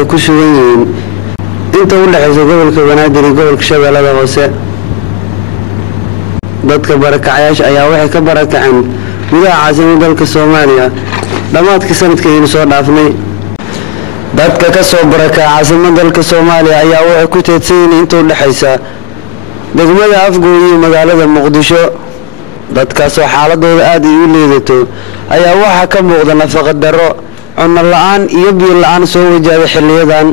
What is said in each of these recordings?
waxay ku sugan yihiin inta u dhaxaysa gobolka Banaadir iyo gobolka Shabeellada Hoose. dadka barakacayaasha ayaa waxay ka barakaceen gudaha caasimadda dalka Soomaaliya dhamaadkii sanadkii soo dhaafnay. dadka ka soo barakacay caasimadda dalka Soomaaliya ayaa waxay ku teedsan yihiin inta u dhaxaysa degmada Afgooy iyo magaalada Muqdisho. dadkaas oo xaaladooda aad u liidato ayaa waxa ka muuqda nafaqo darro, cunno la'aan iyo biyo la'aan soo wajahday xilliyadan,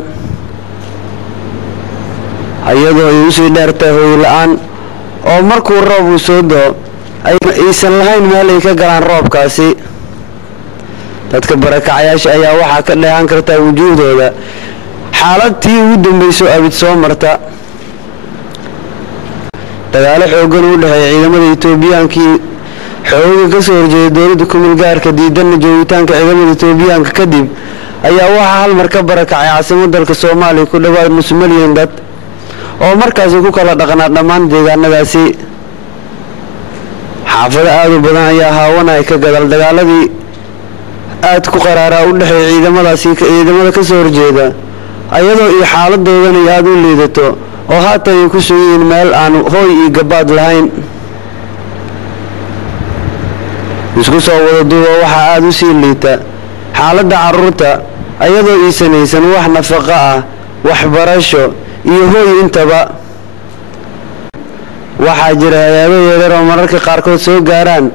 ayadoo ay u sii dheertay hooy la'aan oo markuu roob u soo doo aysan lahayn meel ay ka galaan roobkaasi. dadka barakacayaasha ayaa waxa ka dheehan karta wujuudooda xaaladtii ugu dambeysay abid soo marta. dagaalo xoogan u dhaxeeyay ciidamada Itoobiyaanka xoogga ka soo horjeeday dowladda ku-meel-gaarka diidan joogitaanka ciidamada Itoobiyaanka kadib ayaa waxa hal mar ka barakacay caasimadda dalka Soomaaliya ku dhawaad nus milyan dad oo markaas ku kala dhaqnaa dhammaan deegaanadaasi. xaafado aad u badan ayaa haawanay ka gadal dagaaladii aad ku qaraaraa u dhaxeeyay ciidamada ka soo horjeeda, ayadoo iyo xaaladoodan aad u liidato oo haatan ay ku sugan meel aan hooy iyo gabaad lahayn. isku soo wada duuba waxa aad u sii liita xaaladda carruurta, ayadoo aysan wax nafaqo ah, waxbarasho iyo hooy intaba. waxaa jira hay'ado yaryar oo mararka qaarkood soo gaaraan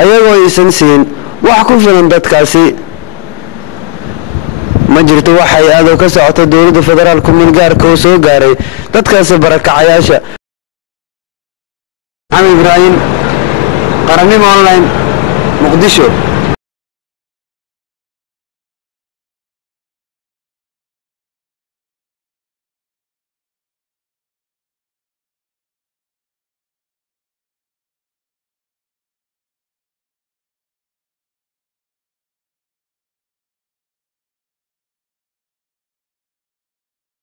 ayagoo aysan siin wax ku filan dadkaasi. ma jirto wax hay'ado ka socota dowladda federaalka ku-meel-gaarka oo soo gaaray dadkaas barakacayaasha. Maxamed Ibraahim, Qaranimo Online, Muqdisho.